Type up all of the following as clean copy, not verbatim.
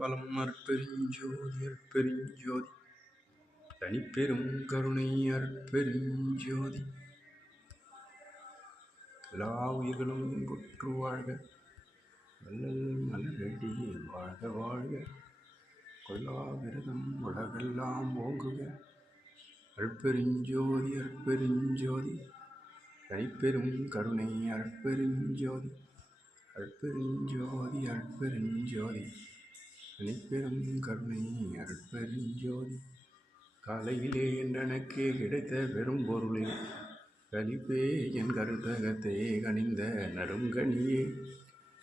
பலம் அற்பெருஞ்சோதி அற்பெருஞ்சோதி தனிப்பெரும் கருணை அற்பெருஞ்சோதி எல்லா உயிர்களும் புற்று வாழ்க வள்ளல் மலரடி வாழ்க வாழ்க கொல்லா விரதம் உலகெல்லாம் ஓங்குக அற்பெருஞ்சோதி அற்பெருஞ்சோதி தனிப்பெரும் கருணை அற்பெருஞ்சோதி அற்பெருஞ்சோதி அற்பெருஞ்சோதி தனிப்பெரும் கருணை அற்பெருஞ்சோதி காலையிலே என்றனக்கே கிடைத்த பெரும் பொருளே கலிப்பே என் கருத்தகத்தே கனிந்த நறுங்கனியே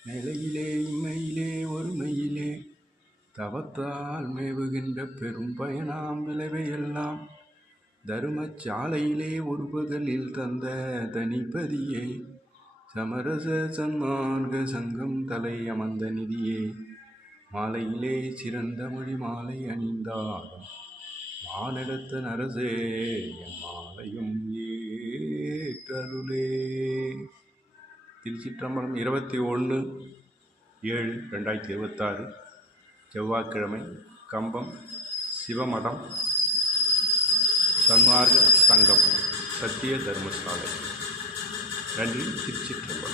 நிலையிலே இம்மையிலே ஒருமையிலே தவத்தால் மேவுகின்ற பெரும் பயனாம் விளைவையெல்லாம் தருமச்சாலையிலே ஒரு பகலில் தந்த தனிப்பதியே சமரச சன்மார்க்க சங்கம் தலை அமர்ந்த நிதியே மாலையிலே சிறந்த மொழி மாலை அணிந்தாலும் மானெடுத்த நரசே என் மாலையும் ஏற்றருளே. திருச்சிற்றம்பலம் 21/7/2026 செவ்வாய்க்கிழமை. கம்பம் சிவமடம் சன்மார்க்க சங்கம் சத்திய தர்மசாலை. நன்றி. திருச்சிற்றம்பலம்.